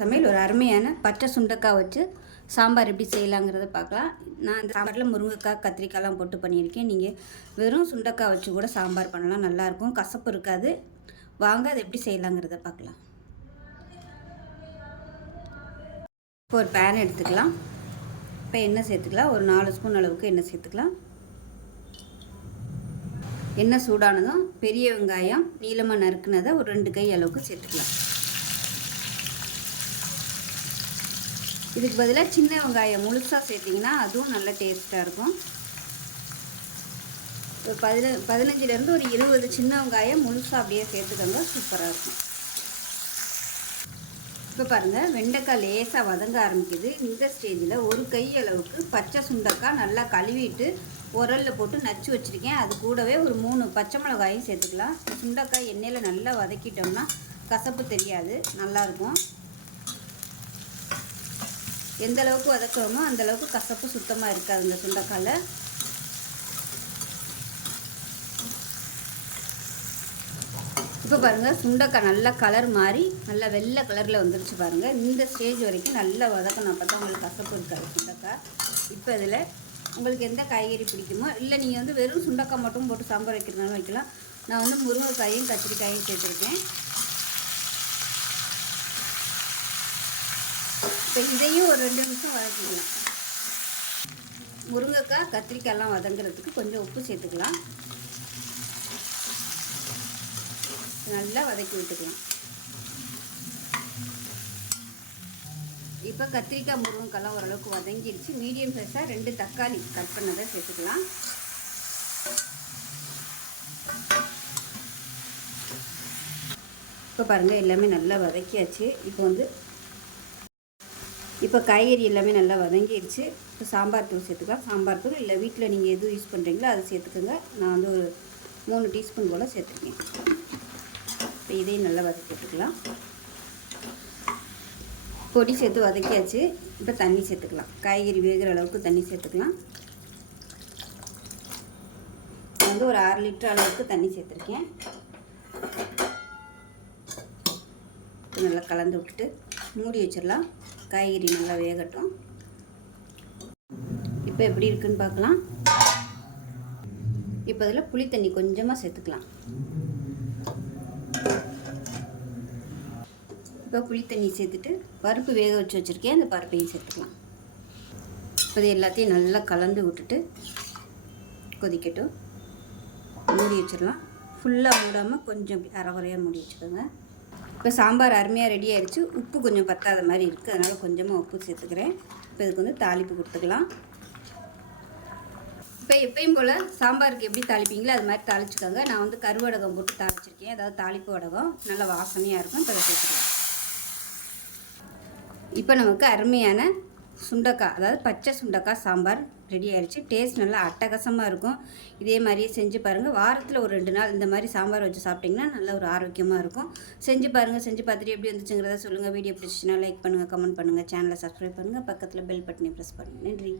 சமையல் ஒரு அருமையான பச்சை சுண்டைக்காய் வச்சு சாம்பார் எப்படி செய்யலாங்கிறத பார்க்கலாம். நான் இந்த சாம்பாரில் முருங்கைக்காய் கத்திரிக்காய்லாம் போட்டு பண்ணியிருக்கேன். நீங்கள் வெறும் சுண்டைக்காய் வச்சு கூட சாம்பார் பண்ணலாம், நல்லாயிருக்கும், கசப்பு இருக்காது. வாங்க அதை எப்படி செய்யலாங்கிறத பார்க்கலாம். இப்போ ஒரு பேன் எடுத்துக்கலாம். இப்போ எண்ணெய் சேர்த்துக்கலாம். ஒரு 4 ஸ்பூன் அளவுக்கு எண்ணெய் சேர்த்துக்கலாம். எண்ணெய் சூடானதும் பெரிய வெங்காயம் நீளமாக நறுக்குனதை ஒரு 2 கை அளவுக்கு சேர்த்துக்கலாம். இதுக்கு பதிலாக சின்ன வெங்காயம் முழுசாக சேர்த்திங்கன்னா அதுவும் நல்ல டேஸ்ட்டாக இருக்கும். ஒரு 15லேருந்து ஒரு 20 சின்ன வெங்காயம் முழுசாக அப்படியே சேர்த்துக்கோங்க, சூப்பராக இருக்கும். இப்போ பாருங்கள், வெண்டைக்காய் லேசாக வதங்க ஆரம்பிக்குது. இந்த ஸ்டேஜில் ஒரு கை அளவுக்கு பச்சை சுண்டைக்காய் நல்லா கழுவிட்டு உரலில் போட்டு நச்சு வச்சுருக்கேன். அது கூடவே ஒரு 3 பச்சை மிளகாயும் சேர்த்துக்கலாம். சுண்டைக்காய் எண்ணெயில் நல்லா வதக்கிட்டோம்னா கசப்பு தெரியாது, நல்லாயிருக்கும். எந்த அளவுக்கு வதக்குறோமோ அந்தளவுக்கு கசப்பு சுத்தமாக இருக்காது இந்த சுண்டைக்காயில். இப்போ பாருங்கள், சுண்டைக்காய் நல்லா கலர் மாறி நல்லா வெள்ளை கலரில் வந்துருச்சு பாருங்கள். இந்த ஸ்டேஜ் வரைக்கும் நல்லா வதக்கணும், அப்போ தான் உங்களுக்கு கசப்பு இருக்காது சுண்டைக்காய். இப்போ இதில் உங்களுக்கு எந்த காய்கறி பிடிக்குமோ, இல்லை நீங்கள் வெறும் சுண்டைக்காய் மட்டும் போட்டு சாம்பார் வைக்கிறதுனாலும் வைக்கலாம். நான் முருங்கைக்காயும் கத்திரிக்காயும் சேர்த்துருக்கேன். இப்போ இதையும் ஒரு 2 நிமிஷம் வதக்கிக்கலாம். முருங்கைக்காய் கத்திரிக்காயெல்லாம் வதங்குறதுக்கு கொஞ்சம் உப்பு சேர்த்துக்கலாம். நல்லா வதக்கி விட்டுக்கலாம். இப்போ கத்திரிக்காய் முருங்கைக்காயெல்லாம் ஓரளவுக்கு வதங்கிடுச்சு. மீடியம் சைஸாக 2 தக்காளி கட் பண்ணதை சேர்த்துக்கலாம். இப்போ பாருங்கள், எல்லாமே நல்லா வதக்கியாச்சு. இப்போ காய்கறி எல்லாமே நல்லா வதங்கிடுச்சு. இப்போ சாம்பார் தூள் சேர்த்துக்கலாம். சாம்பார் தூள் இல்லை வீட்டில் நீங்கள் எதுவும் யூஸ் பண்ணுறீங்களோ அதை சேர்த்துக்கோங்க. நான் ஒரு 3 டீஸ்பூன் போல் சேர்த்துருக்கேன். இப்போ இதையும் நல்லா வதக்கி விட்டுக்கலாம். பொடி சேர்த்து வதக்கியாச்சு. இப்போ தண்ணி சேர்த்துக்கலாம். காய்கறி வேகிற அளவுக்கு தண்ணி சேர்த்துக்கலாம். நான் ஒரு 6 லிட்டர் அளவுக்கு தண்ணி சேர்த்துருக்கேன். நல்லா கலந்து விட்டுட்டு மூடி வச்சிடலாம். காய்கறி நல்லா வேகட்டும். இப்போ எப்படி இருக்குன்னு பார்க்கலாம். இப்போ அதில் புளி தண்ணி கொஞ்சமாக சேர்த்துக்கலாம். இப்போ புளி தண்ணி சேர்த்துட்டு பருப்பு வேக வச்சு வச்சுருக்கேன், அந்த பருப்பையும் சேர்த்துக்கலாம். இப்போ இது எல்லாத்தையும் நல்லா கலந்து விட்டுட்டு கொதிக்கட்டும். மூடி வச்சிடலாம். ஃபுல்லாக மூடாமல் கொஞ்சம் அரைகுறையாக மூடி வச்சுக்கோங்க. இப்போ சாம்பார் அருமையாக ரெடி ஆகிடுச்சு. உப்பு கொஞ்சம் பத்தாத மாதிரி இருக்குது, அதனால் கொஞ்சமாக உப்பு சேர்த்துக்கிறேன். இப்போ இதுக்கு தாளிப்பு கொடுத்துக்கலாம். இப்போ எப்பயும் போல் சாம்பாருக்கு எப்படி தாளிப்பீங்களோ அது மாதிரி தாளிச்சுக்கோங்க. நான் கருவடகம் போட்டு தாளிச்சிருக்கேன், அதாவது தாளிப்பு வடகம், நல்லா வாசனையாக இருக்கும். இப்போ அதை சேர்த்துக்கலாம். இப்போ நமக்கு அருமையான சுண்டைக்காய், அதாவது பச்சை சுண்டைக்காய் சாம்பார் ரெடி ஆகிடுச்சு. டேஸ்ட் நல்லா அட்டகாசமாக இருக்கும். இதே மாதிரியே செஞ்சு பாருங்கள். வாரத்தில் ஒரு 2 நாள் இந்த மாதிரி சாம்பார் வச்சு சாப்பிட்டிங்கன்னா நல்ல ஒரு ஆரோக்கியமாக இருக்கும். செஞ்சு பாருங்கள். செஞ்சு பார்த்துட்டு எப்படி வந்துச்சுங்கிறத சொல்லுங்கள். வீடியோ பிடிச்சிச்சுன்னா லைக் பண்ணுங்கள், கமெண்ட் பண்ணுங்கள், சேனலை சப்ஸ்கிரைப் பண்ணுங்கள், பக்கத்தில் பெல் பட்டனை ப்ரெஸ் பண்ணுங்கள். நன்றி.